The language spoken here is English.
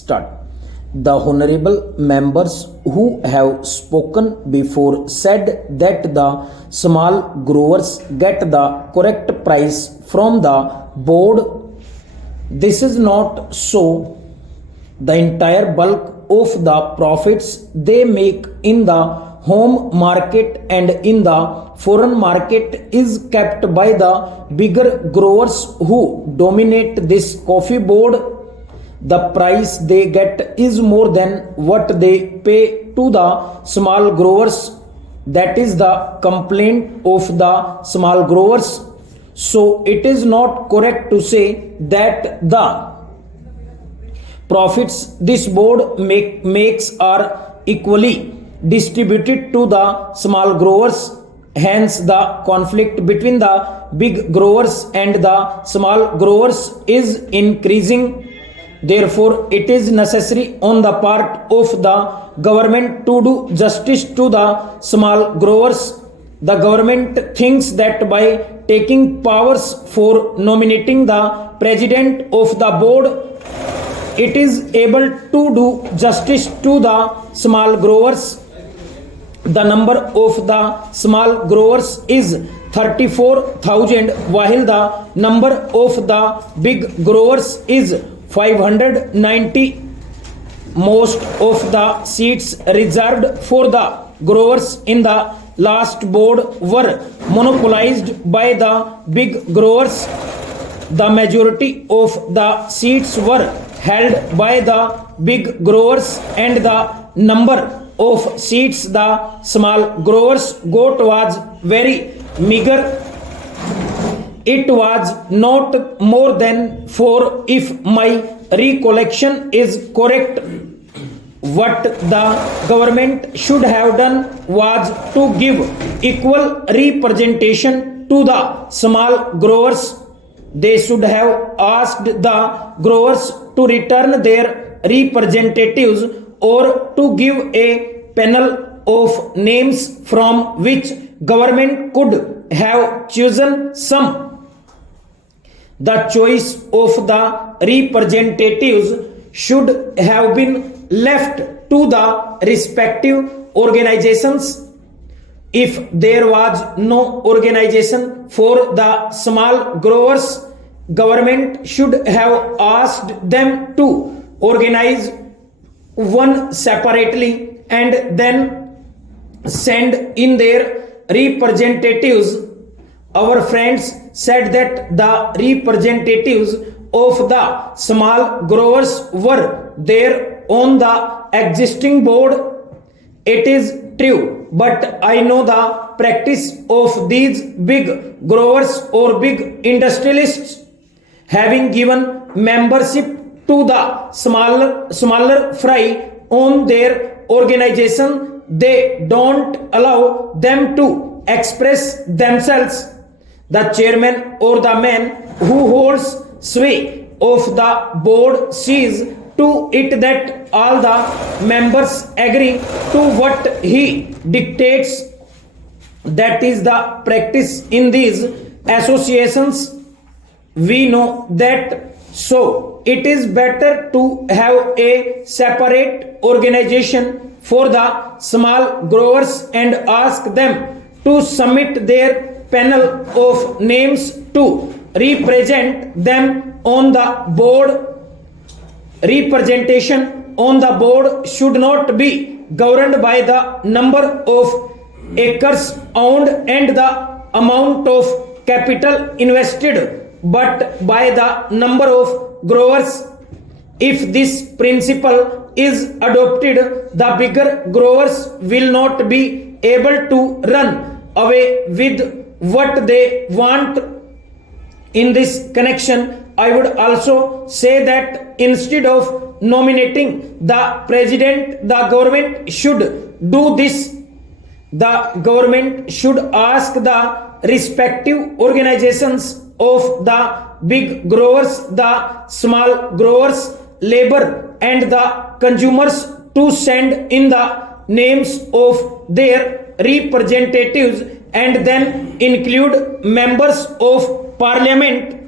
Start. The honorable members who have spoken before said that the small growers get the correct price from the board. This is not so. The entire bulk of the profits they make in the home market and in the foreign market is kept by the bigger growers who dominate this coffee board. The price they get is more than what they pay to the small growers. That is the complaint of the small growers. So it is not correct to say that the profits this board makes are equally distributed to the small growers. Hence the conflict between the big growers and the small growers is increasing. Therefore, it is necessary on the part of the government to do justice to the small growers. The government thinks that by taking powers for nominating the president of the board, it is able to do justice to the small growers. The number of the small growers is 34,000 while the number of the big growers is 590. Most of the seats reserved for the growers in the last board were monopolized by the big growers. The majority of the seats were held by the big growers and the number of seats the small growers got was very meager. It was not more than 4 if my recollection is correct. What the government should have done was to give equal representation to the small growers. They should have asked the growers to return their representatives or to give a panel of names from which government could have chosen some. The choice of the representatives should have been left to the respective organizations. If there was no organization for the small growers, government should have asked them to organize one separately and then send in their representatives. Our friends said that the representatives of the small growers were there on the existing board. It is true, but I know the practice of these big growers or big industrialists. Having given membership to the smaller fry on their organization, they don't allow them to express themselves. The chairman or the man who holds sway of the board sees to it that all the members agree to what he dictates. That is the practice in these associations. We know that. So it is better to have a separate organization for the small growers and ask them to submit their panel of names to represent them on the board. Representation on the board should not be governed by the number of acres owned and the amount of capital invested, but by the number of growers. If this principle is adopted, the bigger growers will not be able to run away with what they want. In this connection, I would also say that instead of nominating the president, the government should do this. The government should ask the respective organizations of the big growers, the small growers, labor and the consumers to send in the names of their representatives and then include members of parliament